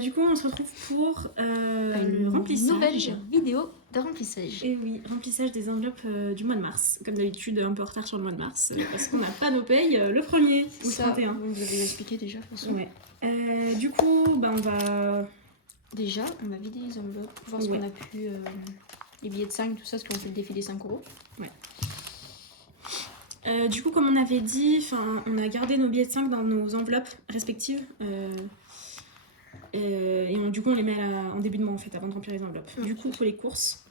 Du coup, on se retrouve pour le Une remplissage. nouvelle vidéo de remplissage. Et oui, remplissage des enveloppes du mois de mars. Comme d'habitude, un peu en retard sur le mois de mars, parce qu'on n'a pas nos payes le 1er ou le 31. Vous avez expliqué déjà, de toute façon. Ouais. Du coup, on va... Déjà, on va vider les enveloppes, voir ce qu'on a pu... les billets de 5, tout ça, parce qu'on fait le défi des 5 €. Ouais. Du coup, comme on avait dit, on a gardé nos billets de 5 dans nos enveloppes respectives. Du coup, on les met en début de mois, en fait, avant de remplir les enveloppes. Du coup, pour les courses...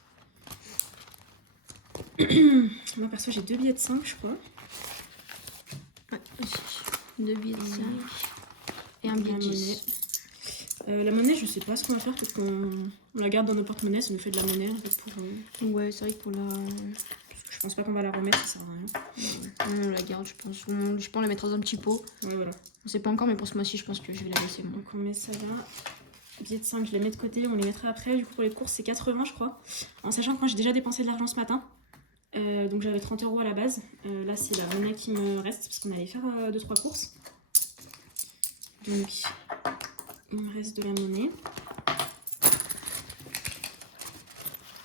Moi, perso, j'ai 2 billets de 5, je crois. Ouais, aussi. 2 billets de 5 et un billet de 10. La monnaie, je sais pas ce qu'on va faire, peut-être qu'on la garde dans nos porte-monnaies, ça nous fait de la monnaie. En fait, Ouais, c'est vrai que pour la... Parce que je pense pas qu'on va la remettre, ça sert à rien. On la garde, je pense. Je pense la mettre dans un petit pot. Ouais, voilà. On sait pas encore, mais pour ce mois-ci, je pense que je vais la laisser, moi. Donc on met ça là. Billets de 5, je les mets de côté, on les mettra après. Du coup, pour les courses, c'est 80, je crois. En sachant que moi, j'ai déjà dépensé de l'argent ce matin. Donc j'avais 30 € à la base. Là, c'est la monnaie qui me reste, parce qu'on allait faire 2-3 courses. Donc, il me reste de la monnaie.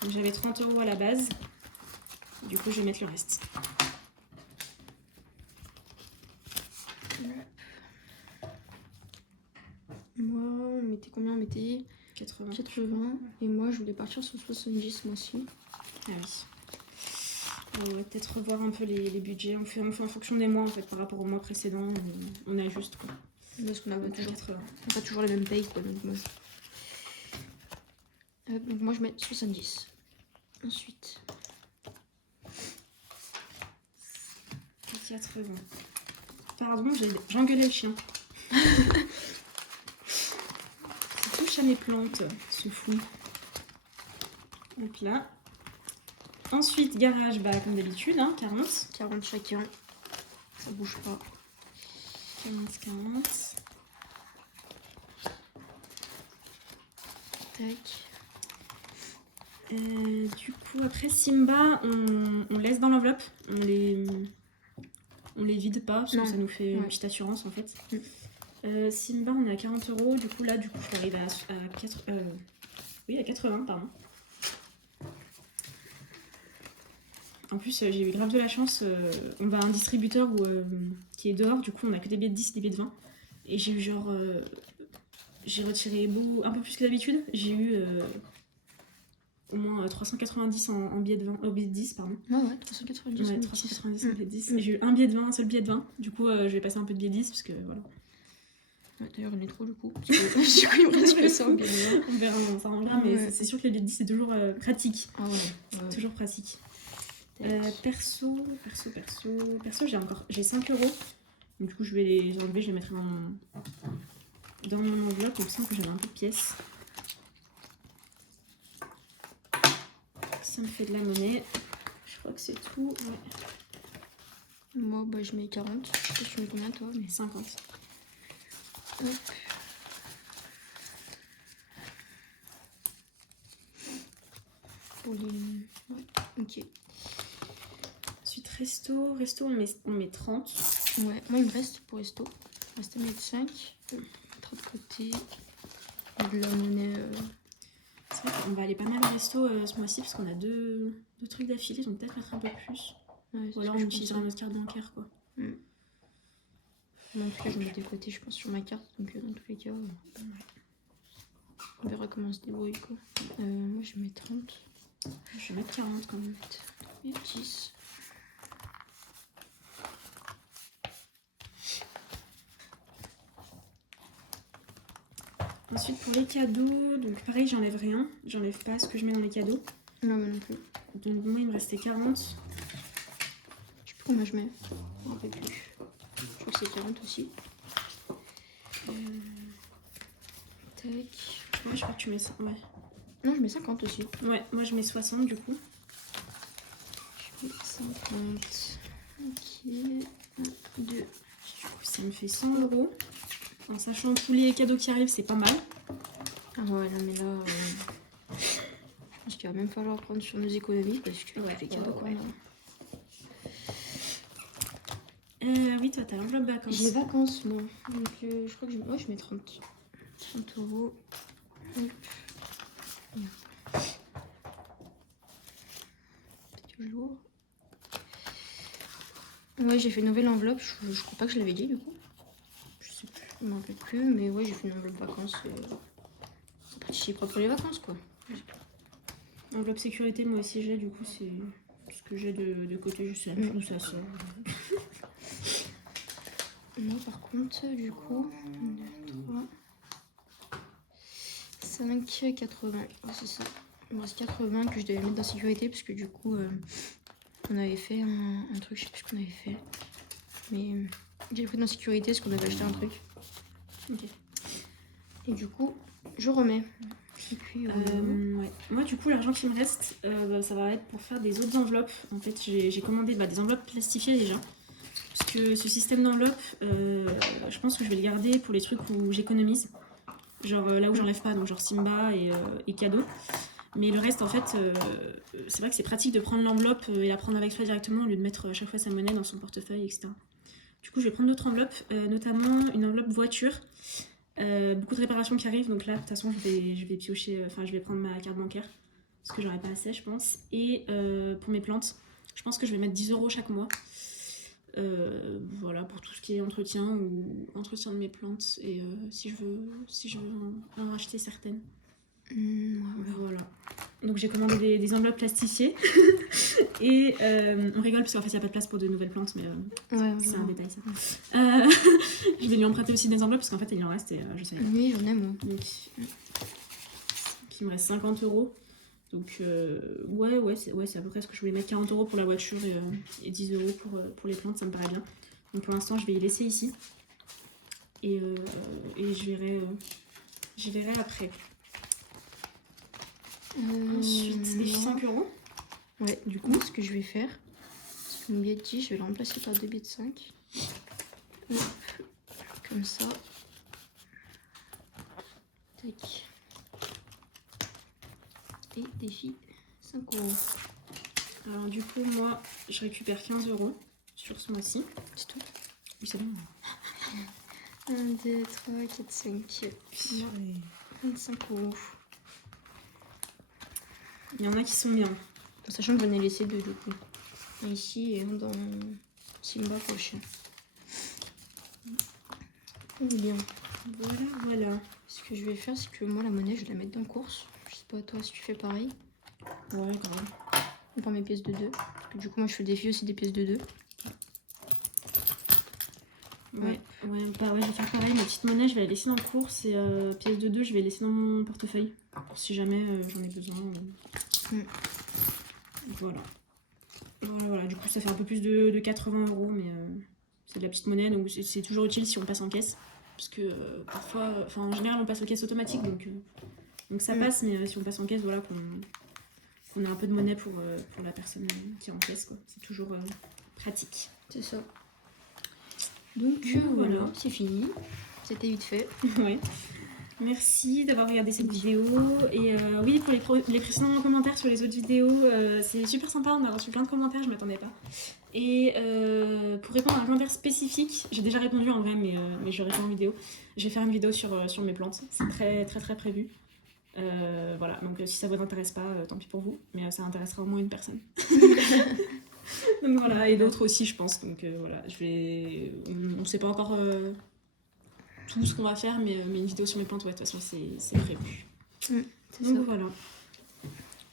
Donc j'avais 30 € à la base. Du coup, je vais mettre le reste. Moi, on mettait combien? On mettait 80. 80. Et moi, je voulais partir sur 70 moi aussi. Ah oui. On va peut-être revoir un peu les budgets. On fait en fonction des mois, en fait, par rapport au mois précédent. On ajuste, quoi. Parce qu'on n'a pas toujours les mêmes payes, quoi. Donc moi, je mets 70. Ensuite... 80. Pardon, j'ai engueulé le chien. Il touche à mes plantes, ce fou. Donc là. Ensuite, garage, comme d'habitude, hein, 40. 40 chacun. Ça bouge pas. 40. Tac. Du coup, après Simba, on laisse dans l'enveloppe. On les vide pas, parce que ça nous fait une petite assurance, en fait. Simba, on est à 40 €. Du coup, je vais arriver à 80, pardon. En plus, j'ai eu grave de la chance. On va à un distributeur qui est dehors. Du coup, on a que des billets de 10 et des billets de 20. Et j'ai eu genre... j'ai retiré un peu plus que d'habitude. J'ai eu au moins 390 en billets de 20, billets de 10, pardon. Ouais, 390. Ouais, 390 en billets de 10. Et j'ai eu un billet de 20, un seul billet de 20. Du coup, je vais passer un peu de billets de 10 parce que voilà. Ouais, d'ailleurs, il y en a trop du coup. Du coup, il me reste que ça en billet de 20. On verra, on s'arrangera, mais c'est sûr que les billets de 10, c'est toujours pratique. Ah ouais. Toujours pratique. Perso, j'ai 5 €. Du coup, je vais les enlever, je les mettrai dans mon enveloppe. Il me semble que j'avais un peu de pièces. Ça me fait de la monnaie. Je crois que c'est tout. Ouais. Moi, je mets 40. Je sais pas si tu mets combien, toi, mais 50. Hop. Pour les... Ouais, ok. Ensuite, resto, on met 30. Ouais, moi, il me reste pour resto. Il me reste à mettre 5. Mettre de côté. De la monnaie... C'est vrai qu'on va aller pas mal au resto ce mois-ci parce qu'on a deux trucs d'affilée, donc peut-être mettre un peu plus. Ouais, ou alors on utilisera notre carte bancaire, quoi. En tout cas, je vais mettre de côté, je pense, sur ma carte. Donc, dans tous les cas, on verra comment on se débrouille, quoi. Moi, je mets 30. Je vais mettre 40 quand même. Et 10. Ensuite, pour les cadeaux, donc pareil, j'enlève rien. J'enlève pas ce que je mets dans les cadeaux. Non, mais non plus. Donc, moi, il me restait 40. Je sais plus combien je mets. Je me rappelle plus. Je crois que c'est 40 aussi. Tac. Moi, je crois que tu mets ça. Ouais. Non, je mets 50 aussi. Ouais, moi, je mets 60 du coup. Je mets 50. Ok. 1, 2. Du coup, ça me fait 100 €. En sachant tous les cadeaux qui arrivent, c'est pas mal. Ah ouais, non, mais là. Je pense qu'il va même falloir prendre sur nos économies parce que les cadeaux qu'on a. Oui, toi, t'as l'enveloppe vacances. J'ai vacances, moi. Donc, je crois que je mets 30. 30 euros. Hop. Petit jour. Ouais, j'ai fait une nouvelle enveloppe. Je crois pas que je l'avais dit du coup. Je sais plus, je m'en rappelle plus. Mais ouais, j'ai fait une enveloppe vacances. Ça participe pour les vacances quoi. Enveloppe sécurité, moi aussi j'ai, du coup, c'est ce que j'ai de côté, je sais même plus où ça sort. Moi par contre, du coup, 1, 2, 3, 5, 80. Oh, c'est ça. Il me reste 80 que je devais mettre dans sécurité parce que du coup, on avait fait un truc, je sais plus ce qu'on avait fait. Mais j'ai pris dans sécurité parce qu'on avait acheté un truc. Ok. Et du coup, je remets. Et puis, ouais. Moi, du coup, l'argent qui me reste, ça va être pour faire des autres enveloppes. En fait, j'ai commandé des enveloppes plastifiées déjà. Parce que ce système d'enveloppe, je pense que je vais le garder pour les trucs où j'économise. Genre là où j'enlève pas, donc genre Simba et cadeaux. Mais le reste, en fait, c'est vrai que c'est pratique de prendre l'enveloppe et la prendre avec soi directement au lieu de mettre à chaque fois sa monnaie dans son portefeuille, etc. Du coup, je vais prendre d'autres enveloppes, notamment une enveloppe voiture. Beaucoup de réparations qui arrivent, donc là, de toute façon, je vais piocher, enfin, je vais prendre ma carte bancaire, parce que j'aurai pas assez, je pense. Et pour mes plantes, je pense que je vais mettre 10 € chaque mois. Voilà, pour tout ce qui est entretien ou entretien de mes plantes, et si je veux en racheter certaines. Voilà. Donc j'ai commandé des enveloppes plastifiées. Et on rigole parce qu'en fait il n'y a pas de place pour de nouvelles plantes, mais c'est un détail ça. Je vais lui emprunter aussi des enveloppes parce qu'en fait il en reste et je sais. Oui, j'en ai moi. Donc il me reste 50 €. Donc ouais, c'est à peu près ce que je voulais mettre. 40 € pour la voiture et 10 € pour les plantes, ça me paraît bien. Donc pour l'instant je vais y laisser ici. Et je verrai après. Ensuite, les 5 €. Ouais, du coup, ce que je vais faire, c'est une billet de 10, je vais le remplacer par 2 billets de 5. Hop, comme ça. Tac. Et défi 5 €. Alors du coup, moi, je récupère 15 € sur ce mois-ci. C'est tout. Oui, c'est bon. 1, 2, 3, 4, 5. 25 €. Il y en a qui sont bien. Sachant que j'en ai laissé 2 du coup. Un ici et un dans Simba pour le chien. Bien. Voilà. Ce que je vais faire, c'est que moi, la monnaie, je vais la mettre dans course. Je sais pas toi si tu fais pareil. Ouais, quand même. Pour mes pièces de 2. Parce que du coup, moi, je fais le défi aussi des pièces de 2. Ouais, je vais faire pareil. Ma petite monnaie, je vais la laisser dans le course et pièce de 2, je vais laisser dans mon portefeuille. Si jamais j'en ai besoin. Voilà. Du coup, ça fait un peu plus de 80 €, mais c'est de la petite monnaie, donc c'est toujours utile si on passe en caisse. Parce que parfois, en général, on passe aux caisses automatiques, donc ça passe, mais si on passe en caisse, voilà, qu'on a un peu de monnaie pour la personne qui est en caisse, quoi. C'est toujours pratique. C'est ça. Donc voilà, c'est fini. C'était vite fait. Ouais. Merci d'avoir regardé cette vidéo. Et oui, pour les précédents commentaires sur les autres vidéos, c'est super sympa, on a reçu plein de commentaires, je m'attendais pas. Et pour répondre à un commentaire spécifique, j'ai déjà répondu en vrai, mais je réponds en vidéo. Je vais faire une vidéo sur mes plantes, c'est très prévu. Voilà, donc si ça vous intéresse pas, tant pis pour vous, mais ça intéressera au moins une personne. Donc voilà, et d'autres aussi, je pense. Donc voilà, on sait pas encore tout ce qu'on va faire, mais une vidéo sur mes plantes, ouais, de toute façon, c'est prévu. Donc ça. voilà.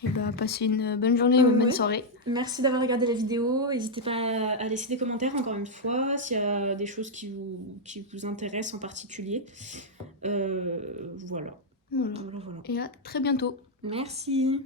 Et bah, passez une bonne journée ou une bonne soirée. Merci d'avoir regardé la vidéo. N'hésitez pas à laisser des commentaires, encore une fois, s'il y a des choses qui vous intéressent en particulier. Voilà. Et à très bientôt. Merci.